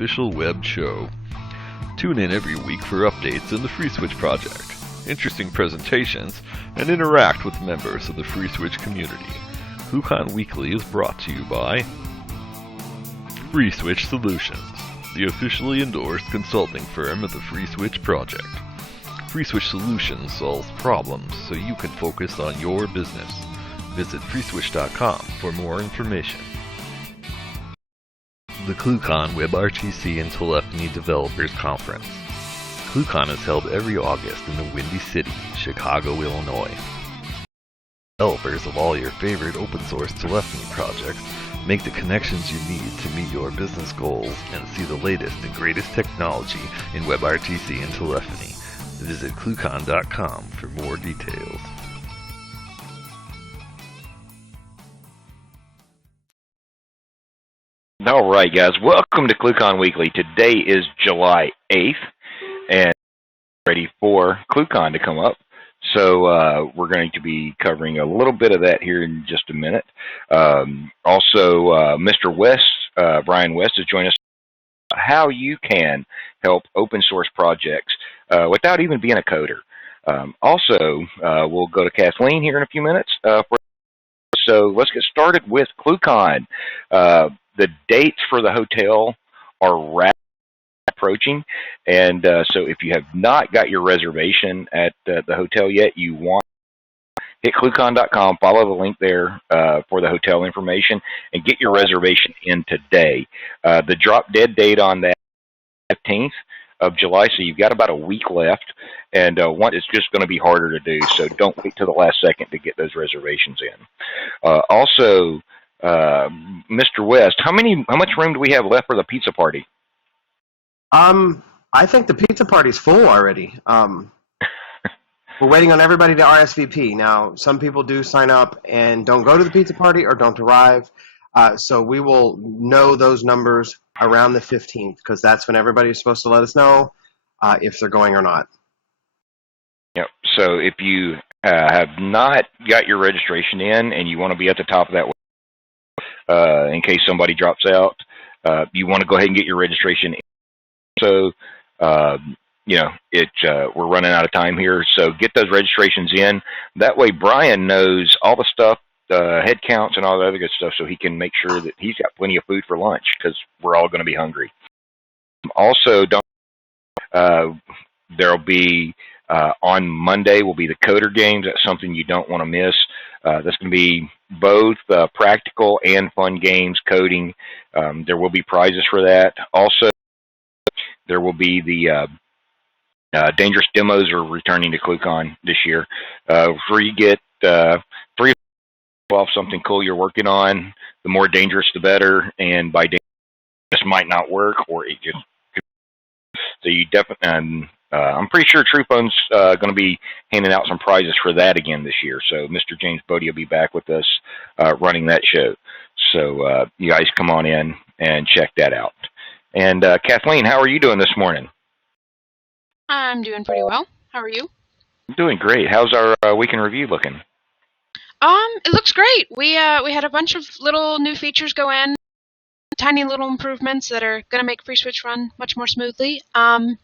official web show. Tune in every week for updates in the FreeSWITCH project, interesting presentations, and interact with members of the FreeSWITCH community. ClueCon Weekly is brought to you by FreeSWITCH Solutions, the officially endorsed consulting firm of the FreeSWITCH project. FreeSWITCH Solutions solves problems so you can focus on your business. Visit FreeSWITCH.com for more information. The ClueCon WebRTC and Telephony Developers Conference. ClueCon is held every August in the Windy City, Chicago, Illinois. Developers of all your favorite open source telephony projects make the connections you need to meet your business goals and see the latest and greatest technology in WebRTC and telephony. Visit ClueCon.com for more details. All right, guys. Welcome to ClueCon Weekly. Today is July 8th, and ready for ClueCon to come up. So we're going to be covering a little bit of that here in just a minute. Also, Mr. West, Brian West, is joining us. How you can help open source projects without even being a coder. Also, we'll go to Kathleen here in a few minutes. So let's get started with ClueCon. The dates for the hotel are rapidly approaching, and so if you have not got your reservation at the hotel yet, you want to hit ClueCon.com, follow the link there for the hotel information, and get your reservation in today. The drop-dead date on that 15th of July, so you've got about a week left, and it's just going to be harder to do, so don't wait till the last second to get those reservations in. Also, Mr. West, how much room do we have left for the pizza party? I think the pizza party's full already. We're waiting on everybody to RSVP. Now, some people do sign up and don't go to the pizza party or don't arrive, so we will know those numbers around the 15th, because that's when everybody is supposed to let us know if they're going or not. Yep. So if you have not got your registration in and you want to be at the top of that in case somebody drops out, you want to go ahead and get your registration in. So, we're running out of time here, so get those registrations in. That way Brian knows all the stuff, head counts and all the other good stuff, so he can make sure that he's got plenty of food for lunch, because we're all going to be hungry. Also, there'll be on Monday will be the Coder Games. That's something you don't want to miss. That's going to be both practical and fun games, coding. There will be prizes for that. Also, there will be the Dangerous Demos are returning to ClueCon this year, where you get 3 off something cool you're working on. The more dangerous, the better. And by dangerous, this might not work, or it just so you definitely. I'm pretty sure TruePhone's going to be handing out some prizes for that again this year. So Mr. James Bodie will be back with us running that show. So you guys come on in and check that out. And Kathleen, how are you doing this morning? I'm doing pretty well. How are you? I'm doing great. How's our week in review looking? It looks great. We had a bunch of little new features go in, tiny little improvements that are going to make FreeSWITCH run much more smoothly. And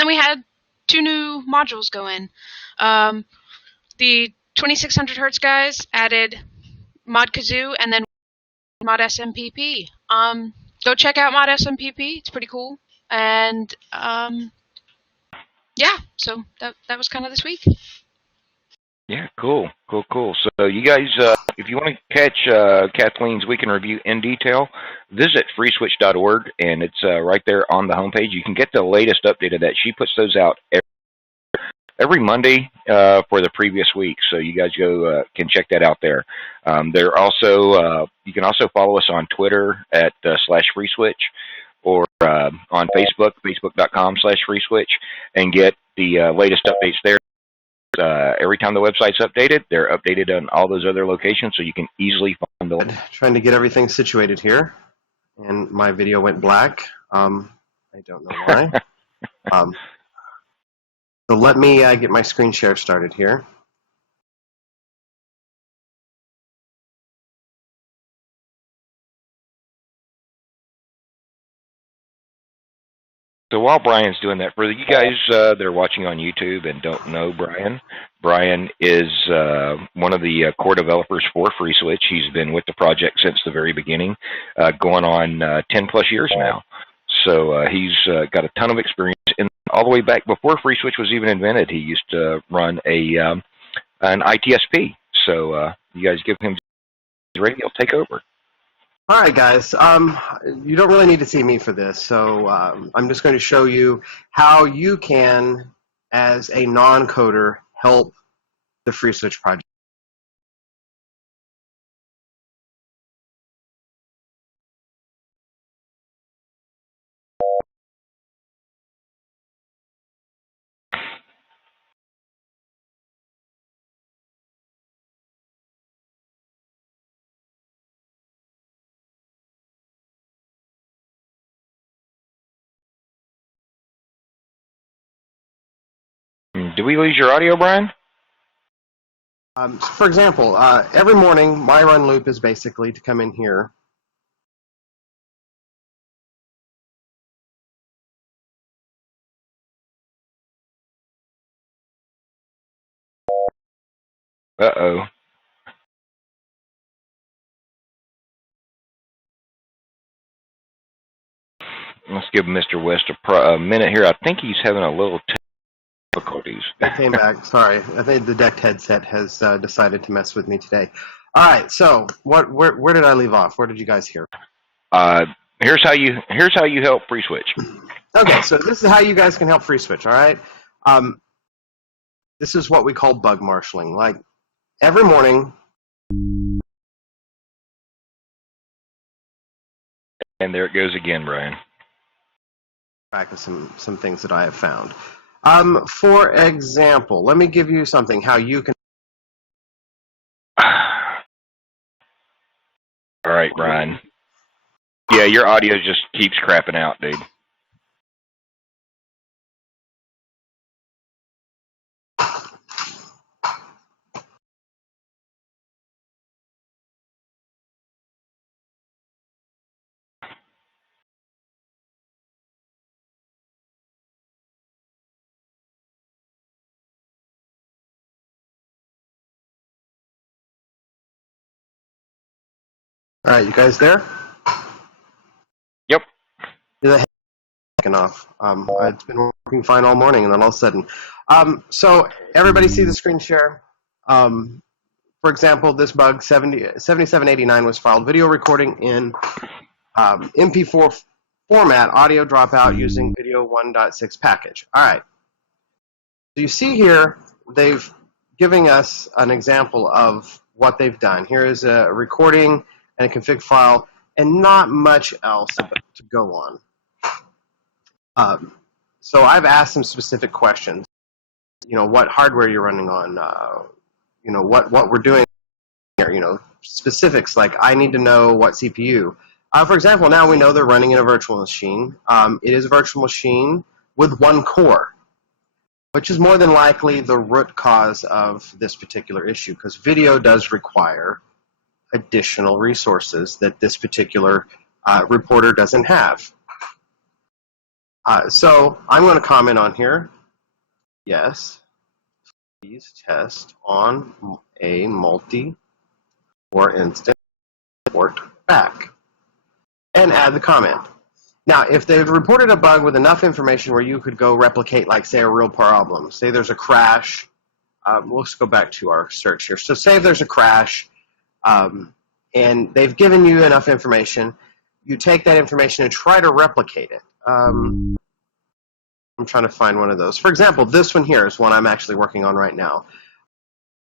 then we had 2 new modules go in. The 2600 Hertz guys added Mod Kazoo and then Mod SMPP. Go check out Mod SMPP. It's pretty cool. And yeah, so that was kind of this week. Yeah, cool. So you guys, if you want to catch Kathleen's Week in Review in detail, visit freeswitch.org, and it's right there on the homepage. You can get the latest update of that. She puts those out every Monday for the previous week, so you guys can check that out there. There also you can also follow us on Twitter at /FreeSWITCH, or on Facebook, facebook.com/FreeSWITCH, and get the latest updates there. Every time the website's updated, they're updated on all those other locations, so you can easily find them. Trying to get everything situated here, and my video went black. I don't know why. So let me get my screen share started here. So while Brian's doing that, for you guys that are watching on YouTube and don't know Brian, Brian is one of the core developers for FreeSWITCH. He's been with the project since the very beginning, going on 10 plus years now. So he's got a ton of experience. And all the way back before FreeSWITCH was even invented, he used to run an ITSP. So you guys give him the radio, take over. All right, guys. You don't really need to see me for this, so I'm just going to show you how you can, as a non-coder, help the FreeSWITCH project. Did we lose your audio, Brian? For example, every morning, my run loop is basically to come in here. Uh-oh. Let's give Mr. West a minute here. I think he's having a little difficulties. I came back. Sorry. I think the decked headset has decided to mess with me today. All right. So, where did I leave off? Where did you guys hear? Here's how you help FreeSWITCH. Okay. So this is how you guys can help FreeSWITCH. All right. This is what we call bug marshaling. Like every morning. And there it goes again, Brian. Back of some things that I have found. For example, let me give you something how you can. All right, Brian. Yeah, your audio just keeps crapping out, dude. All right, you guys there? Yep. The heck off. It's been working fine all morning, and then all of a sudden. So everybody see the screen share? For example, this bug 7789 was filed. Video recording in MP4 format, audio dropout using video 1.6 package. All right. So you see here, they've given us an example of what they've done. Here is a recording and a config file, and not much else to go on. So I've asked some specific questions. You know, what hardware you're running on. You know, what we're doing here. You know, specifics like I need to know what CPU. For example, now we know they're running in a virtual machine. It is a virtual machine with one core, which is more than likely the root cause of this particular issue, because video does require additional resources that this particular reporter doesn't have. So I'm going to comment on here. Yes, please test on a multi-core instance report back and add the comment. Now, if they've reported a bug with enough information where you could go replicate, like, say, a real problem, say there's a crash. Let's go back to our search here. So say if there's a crash, and they've given you enough information, you take that information and try to replicate it. I'm trying to find one of those. For example, this one here is one I'm actually working on right now.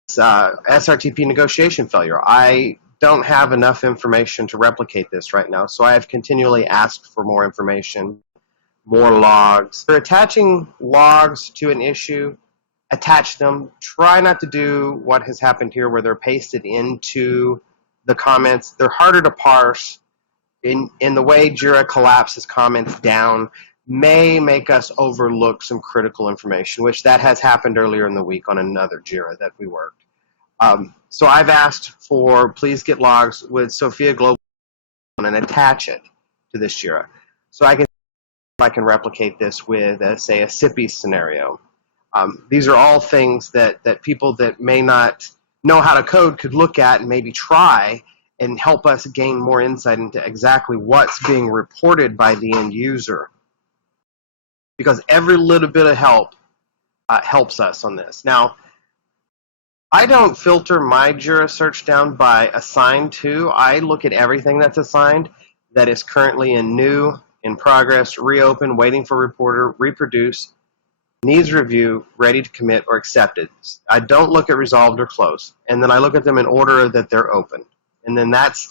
It's SRTP negotiation failure. I don't have enough information to replicate this right now, so I have continually asked for more information, more logs. If you're attaching logs to an issue, attach them. Try not to do what has happened here where they're pasted into the comments. They're harder to parse. In the way Jira collapses comments down may make us overlook some critical information, which that has happened earlier in the week on another Jira that we worked. So I've asked for please get logs with Sophia Global and attach it to this Jira. So I can I can replicate this with, say, a SIPI scenario. These are all things that people that may not know how to code could look at and maybe try and help us gain more insight into exactly what's being reported by the end user. Because every little bit of help helps us on this. Now, I don't filter my Jira search down by assigned to. I look at everything that's assigned that is currently in new, in progress, reopen, waiting for reporter, reproduce, needs review, ready to commit, or accepted. I don't look at resolved or closed. And then I look at them in order that they're open. And then that's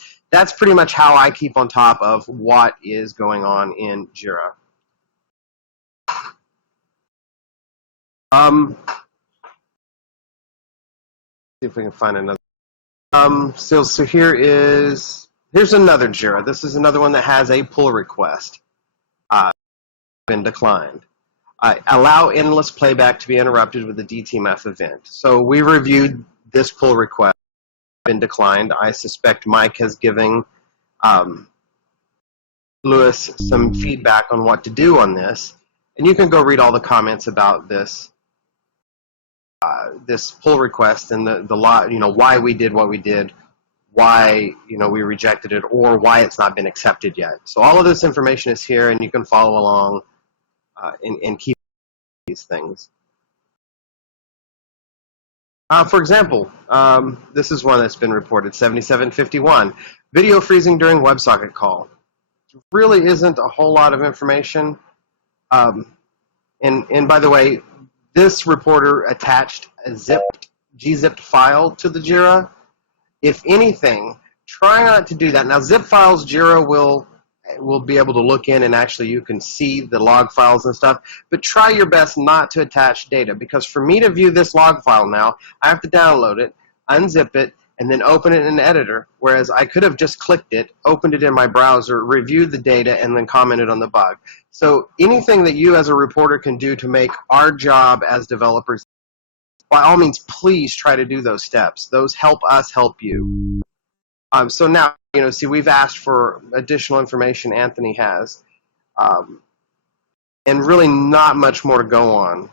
pretty much how I keep on top of what is going on in Jira. See if we can find another. So here's another Jira. This is another one that has a pull request. Been declined. Allow endless playback to be interrupted with a DTMF event. So we reviewed this pull request. Been declined. I suspect Mike has given Lewis some feedback on what to do on this, and you can go read all the comments about this this pull request and the lot, why we did what we did, why we rejected it, or why it's not been accepted yet. So all of this information is here, and you can follow along and keep these things. For example, this is one that's been reported, 7751, video freezing during WebSocket call. There really isn't a whole lot of information. And by the way, this reporter attached a gzipped file to the Jira. If anything, try not to do that. Now, zip files, Jira will be able to look in, and actually you can see the log files and stuff, but try your best not to attach data, because for me to view this log file now, I have to download it, unzip it, and then open it in an editor, whereas I could have just clicked it, opened it in my browser, reviewed the data, and then commented on the bug. So anything that you as a reporter can do to make our job as developers, by all means, please try to do those steps. Those help us help you. So now, see, we've asked for additional information Anthony has, and really not much more to go on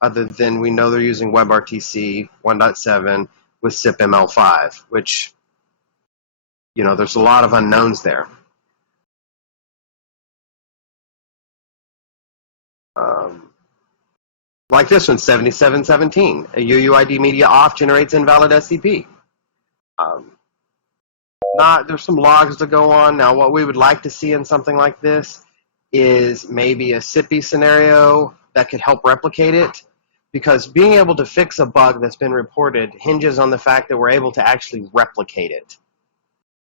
other than we know they're using WebRTC 1.7 with SIP-ML5, which, there's a lot of unknowns there. Like this one, 7717, a UUID media off generates invalid SCP. There's some logs to go on. Now, what we would like to see in something like this is maybe a SIPI scenario that could help replicate it, because being able to fix a bug that's been reported hinges on the fact that we're able to actually replicate it.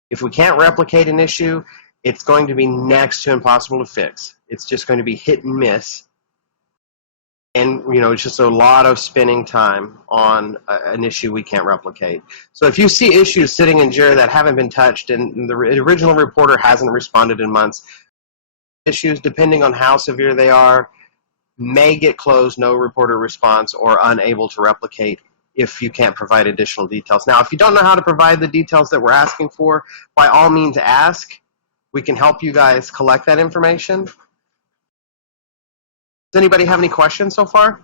If we can't replicate an issue, it's going to be next to impossible to fix. It's just going to be hit and miss. And, it's just a lot of spending time on an issue we can't replicate. So if you see issues sitting in Jira that haven't been touched and the original reporter hasn't responded in months, issues, depending on how severe they are, may get closed, no reporter response, or unable to replicate if you can't provide additional details. Now, if you don't know how to provide the details that we're asking for, by all means ask. We can help you guys collect that information. Does anybody have any questions so far?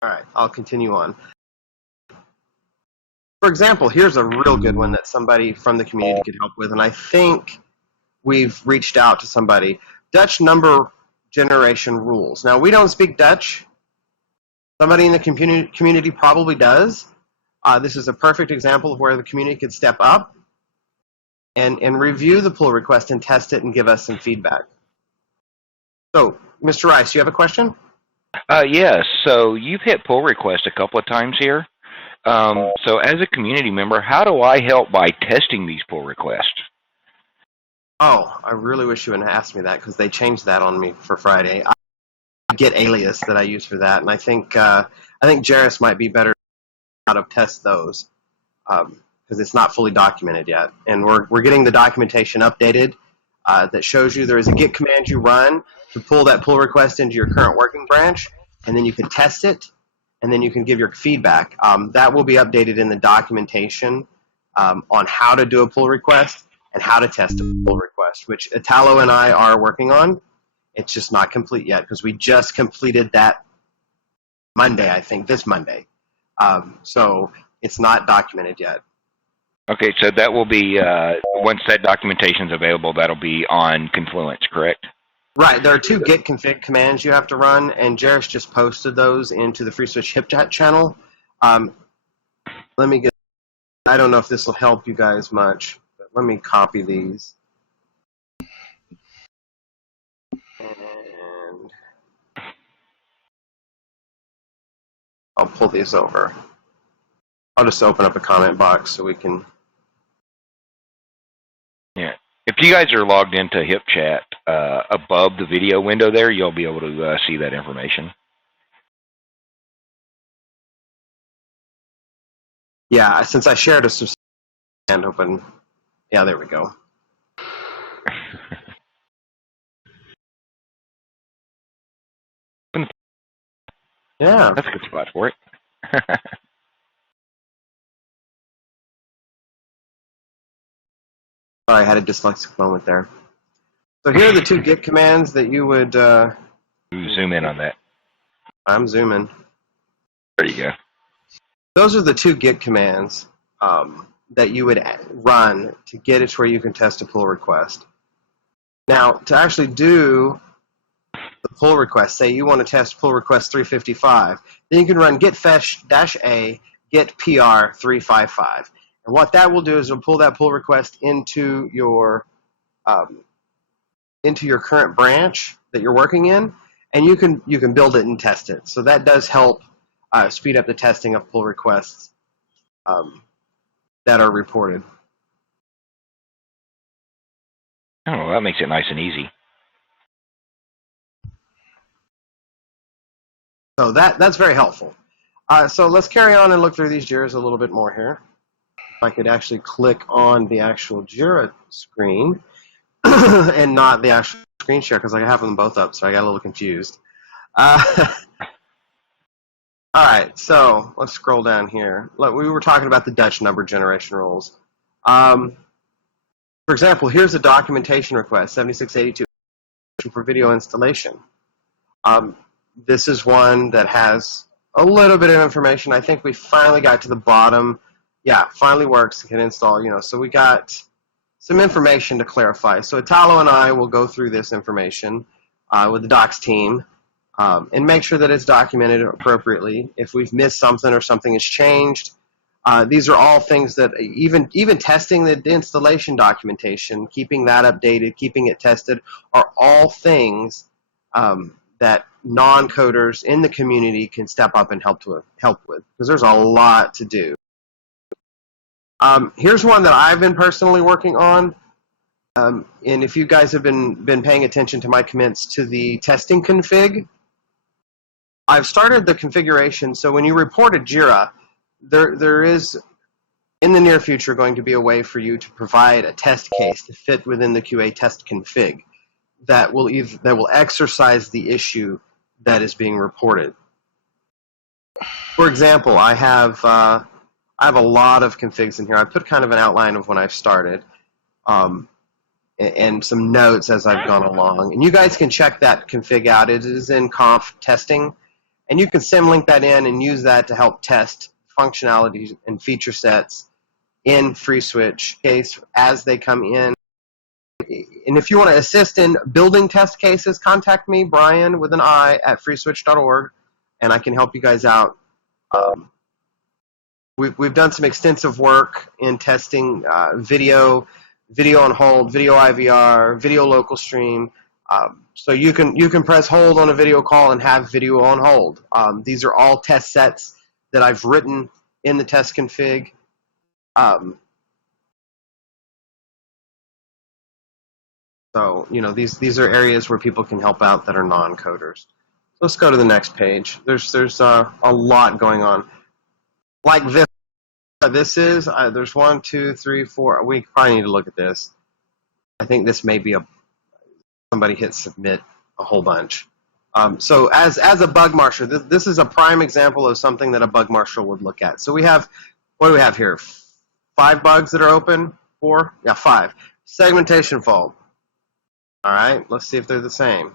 All right, I'll continue on. For example, here's a real good one that somebody from the community could help with, and I think we've reached out to somebody. Dutch number generation rules. Now, we don't speak Dutch. Somebody in the community probably does. This is a perfect example of where the community could step up and review the pull request and test it and give us some feedback. So, Mr. Rice, you have a question? Yes. So you've hit pull request a couple of times here. So as a community member, how do I help by testing these pull requests? Oh, I really wish you hadn't asked me that, because they changed that on me for Friday. I get alias that I use for that, and I think Jairus might be better how to test those. Because it's not fully documented yet. And we're getting the documentation updated that shows you there is a git command you run to pull that pull request into your current working branch, and then you can test it, and then you can give your feedback. That will be updated in the documentation on how to do a pull request. and how to test a pull request, which Italo and I are working on. It's just not complete yet because we just completed that Monday, I think, this Monday. So it's not documented yet. Okay, so that will be, once that documentation is available, that'll be on Confluence, correct? Right, there are 2 git config commands you have to run, and Jairus just posted those into the FreeSWITCH HipChat channel. Let me get, I don't know if this will help you guys much, but let me copy these. And I'll pull these over. I'll just open up a comment box so we can... Yeah. If you guys are logged into HipChat, above the video window there, you'll be able to see that information. Yeah, since I shared a and open... Yeah, there we go. Yeah. That's a good spot for it. Sorry, I had a dyslexic moment there. So here are the 2 git commands that you would... Zoom in on that. I'm zooming. There you go. Those are the 2 git commands that you would run to get it to where you can test a pull request. Now, to actually do the pull request, say you want to test pull request 355, then you can run git fetch-a git pr 355. And what that will do is it'll pull that pull request into your current branch that you're working in, and you can build it and test it. So that does help speed up the testing of pull requests that are reported. Oh, well, that makes it nice and easy. So that's very helpful. So let's carry on and look through these JIRAs a little bit more here. If I could actually click on the actual JIRA screen and not the actual screen share because I have them both up, so I got a little confused. All right, so let's scroll down here. Look, we were talking about the Dutch number generation rules. For example, here's a documentation request, 7682 for video installation. This is one that has a little bit of information. I think we finally got to the bottom. Yeah, finally works, can install, so we got some information to clarify. So Italo and I will go through this information with the docs team and make sure that it's documented appropriately. If we've missed something or something has changed, these are all things that even testing the installation documentation, keeping that updated, keeping it tested, are all things that non-coders in the community can step up and help with, because there's a lot to do. Here's one that I've been personally working on, and if you guys have been paying attention to my commits to the testing config, I've started the configuration. So when you report a JIRA, there is in the near future going to be a way for you to provide a test case to fit within the QA test config that will exercise the issue that is being reported. For example, I have a lot of configs in here. I put kind of an outline of when I've started and some notes as I've gone along. And you guys can check that config out. It is in conf testing. And you can symlink that in and use that to help test functionalities and feature sets in FreeSWITCH case as they come in. And if you want to assist in building test cases, contact me, Brian, with an I, at freeswitch.org, and I can help you guys out. We've done some extensive work in testing video on hold, video IVR, video local stream. So you can press hold on a video call and have video on hold. These are all test sets that I've written in the test config. So these are areas where people can help out that are non-coders. Let's go to the next page. There's a lot going on. Like this. There's 1, 2, 3, 4. We probably need to look at this. I think this may be somebody hit submit a whole bunch. So as a bug marshal, this is a prime example of something that a bug marshal would look at. So what do we have here? 5 bugs that are open? 4? Yeah, 5. Segmentation fault. All right, let's see if they're the same.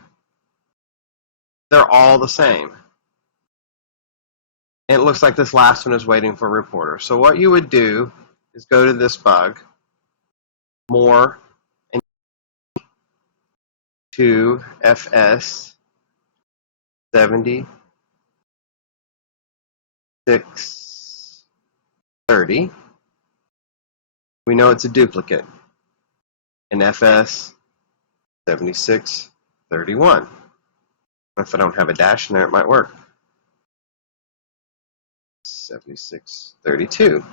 They're all the same. And it looks like this last one is waiting for a reporter. So what you would do is go to this bug, more, and to FS 7630. We know it's a duplicate. And FS 7631. If I don't have a dash in there, it might work. 7632.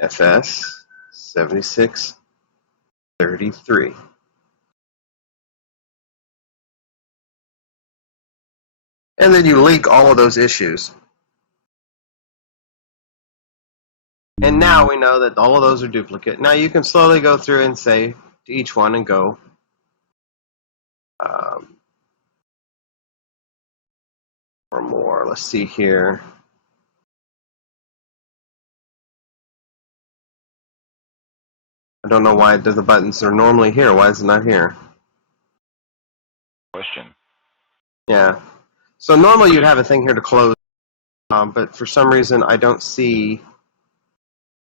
FS 7633. And then you link all of those issues. And now we know that all of those are duplicate. Now you can slowly go through and say to each one and go or more. Let's see here. I don't know why the buttons are normally here. Why is it not here? Question. Yeah. So normally you'd have a thing here to close, but for some reason I don't see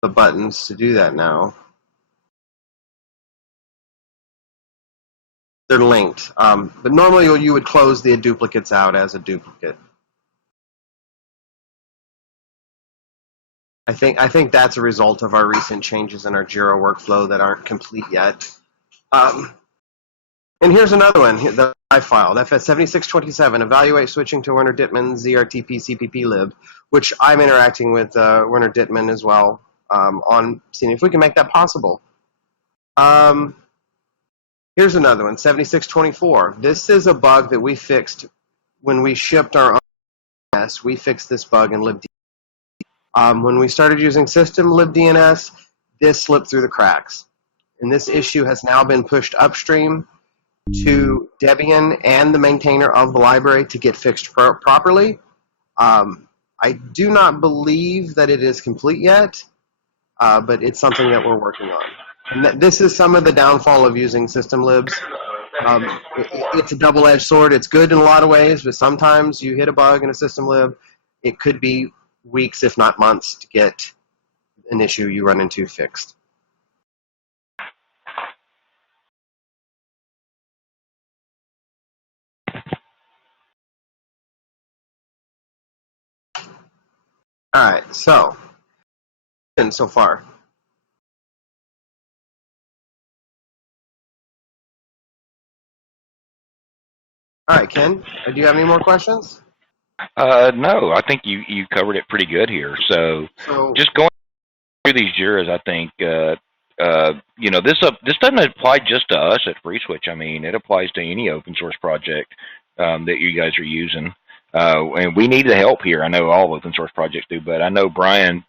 the buttons to do that now. They're linked, but normally you would close the duplicates out as a duplicate. I think that's a result of our recent changes in our Jira workflow that aren't complete yet. And here's another one, the live file, FS7627, evaluate switching to Werner Dittman ZRTP CPP lib, which I'm interacting with Werner Dittman as well on seeing if we can make that possible. Here's another one, 7624. This is a bug that we fixed when we shipped our own DNS. We fixed this bug in libDNS. When we started using system libDNS, this slipped through the cracks. And this issue has now been pushed upstream to Debian and the maintainer of the library to get fixed properly. I do not believe that it is complete yet, but it's something that we're working on. And this is some of the downfall of using system libs. It's a double-edged sword. It's good in a lot of ways, but sometimes you hit a bug in a system lib, it could be weeks, if not months, to get an issue you run into fixed. All right, so far. All right, Ken, do you have any more questions? No, I think you covered it pretty good here. So just going through these JIRAs, I think you know, this doesn't apply just to us at FreeSWITCH. I mean, it applies to any open source project that you guys are using. And we need the help here. I know all open source projects do, but I know Brian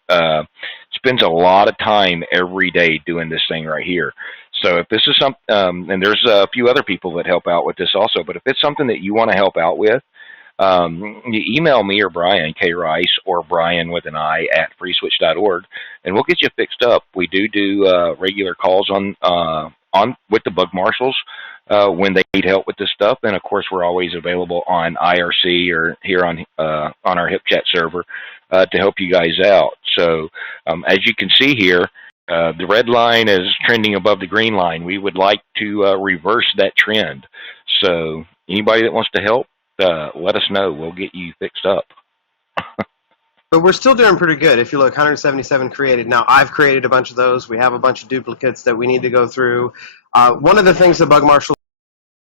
spends a lot of time every day doing this thing right here. So if this is something, and there's a few other people that help out with this also, but if it's something that you want to help out with, you email me or Brian, K. Rice, or Brian with an I at freeswitch.org, and we'll get you fixed up. We do regular calls on with the bug marshals when they need help with this stuff, and of course we're always available on IRC or here on our HipChat server to help you guys out. So as you can see here, the red line is trending above the green line. We would like to reverse that trend. So anybody that wants to help, let us know. We'll get you fixed up. But we're still doing pretty good. If you look, 177 created. Now, I've created a bunch of those. We have a bunch of duplicates that we need to go through. One of the things the bug marshal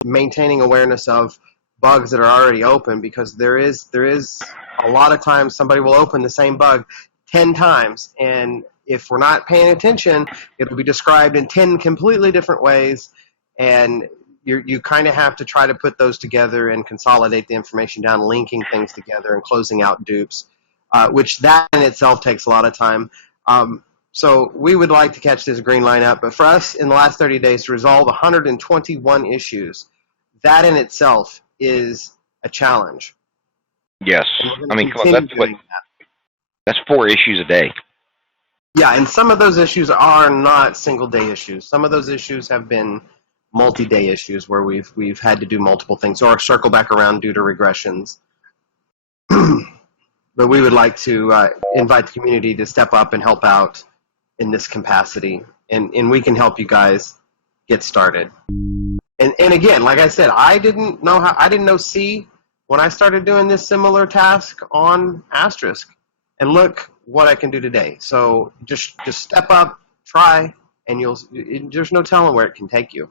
is maintaining awareness of bugs that are already open, because there is a lot of times somebody will open the same bug 10 times, and if we're not paying attention, it'll be described in 10 completely different ways, and you kind of have to try to put those together and consolidate the information down, linking things together and closing out dupes, which that in itself takes a lot of time. So we would like to catch this green line up, but for us in the last 30 days to resolve 121 issues, that in itself is a challenge. Yes. I mean, come on, that's 4 issues a day. Yeah, and some of those issues are not single-day issues. Some of those issues have been multi-day issues where we've had to do multiple things or circle back around due to regressions. But we would like to invite the community to step up and help out in this capacity, and we can help you guys get started. And again, like I said, I didn't know C when I started doing this similar task on Asterisk, and look what I can do today. So just step up, try, and there's no telling where it can take you.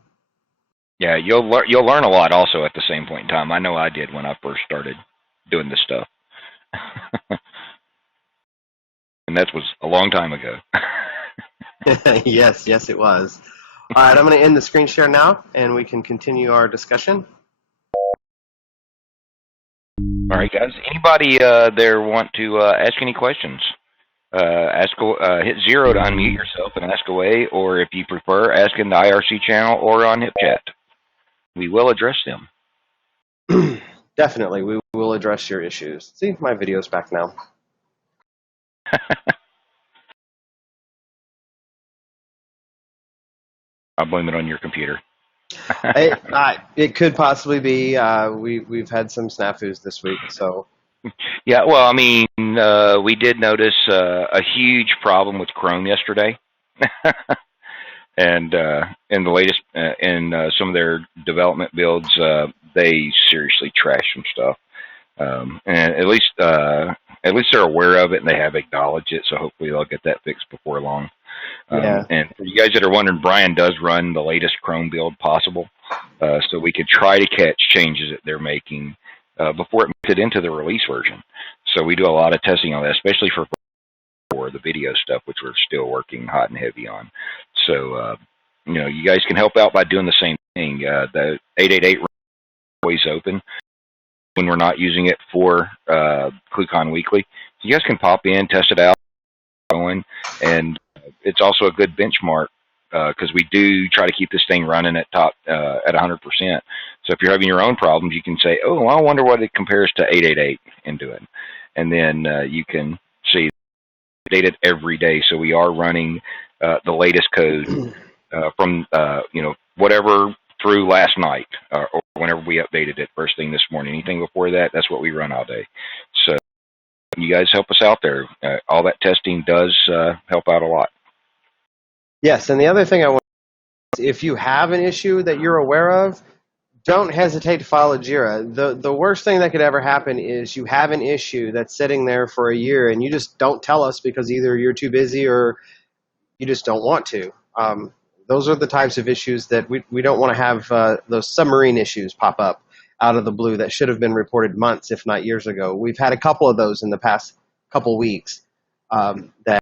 Yeah, you'll learn a lot also at the same point in time. I know I did when I first started doing this stuff. And that was a long time ago. Yes, it was. All right, I'm going to end the screen share now, and we can continue our discussion. All right, guys. Anybody there want to ask any questions? Hit 0 to unmute yourself and ask away, or if you prefer, ask in the IRC channel or on HipChat. We will address them. Definitely, we will address your issues. See, my video's back now. I'll blame it on your computer. It could possibly be. We've had some snafus this week, so. Yeah, well, I mean, we did notice a huge problem with Chrome yesterday, and in the latest, in some of their development builds, they seriously trashed some stuff. And at least they're aware of it and they have acknowledged it. So hopefully they'll get that fixed before long. Yeah. And for you guys that are wondering, Brian does run the latest Chrome build possible, so we could try to catch changes that they're making before it makes it into the release version. So we do a lot of testing on that, especially for the video stuff, which we're still working hot and heavy on. So you guys can help out by doing the same thing. The 888 is always open when we're not using it for ClueCon Weekly. So you guys can pop in, test it out, and it's also a good benchmark because we do try to keep this thing running at 100%. So if you're having your own problems, you can say, "Oh, I wonder what it compares to 888 in doing," and then you can see it every day. So we are running the latest code from whatever through last night or whenever we updated it first thing this morning. Anything before that, that's what we run all day. So you guys help us out there. All that testing does help out a lot. Yes, and the other thing I want to say, if you have an issue that you're aware of, don't hesitate to file a JIRA. The worst thing that could ever happen is you have an issue that's sitting there for a year and you just don't tell us because either you're too busy or you just don't want to. Those are the types of issues that we don't want to have those submarine issues pop up out of the blue that should have been reported months, if not years ago. We've had a couple of those in the past couple weeks that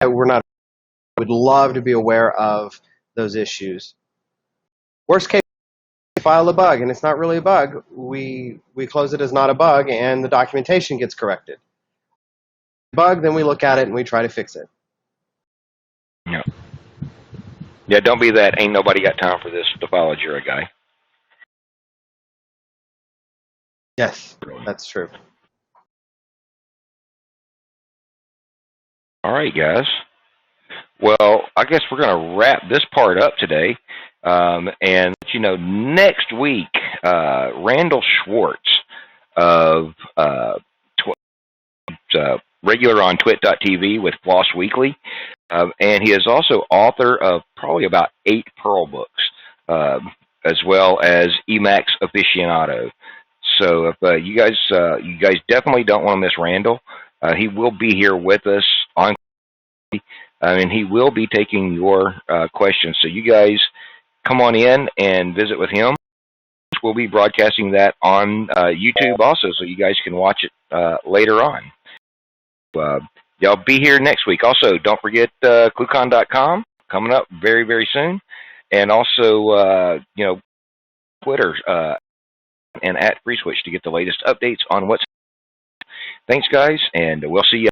we're not. Would love to be aware of those issues. Worst case, we file a bug, and it's not really a bug. We close it as not a bug, and the documentation gets corrected. Bug, then we look at it and we try to fix it. Yeah, don't be that ain't nobody got time for this to file a JIRA guy. Yes, that's true. All right, guys. Well, I guess we're going to wrap this part up today. And, next week, Randall Schwartz of regular on twit.tv with Floss Weekly. And he is also author of probably about 8 Perl books, as well as Emacs Aficionado. So if you guys definitely don't want to miss Randall. He will be here with us on, and he will be taking your questions. So you guys come on in and visit with him. We'll be broadcasting that on YouTube also, so you guys can watch it later on. Y'all be here next week. Also, don't forget ClueCon.com coming up very, very soon. And also, Twitter and at FreeSWITCH to get the latest updates on what's. Thanks, guys, and we'll see you.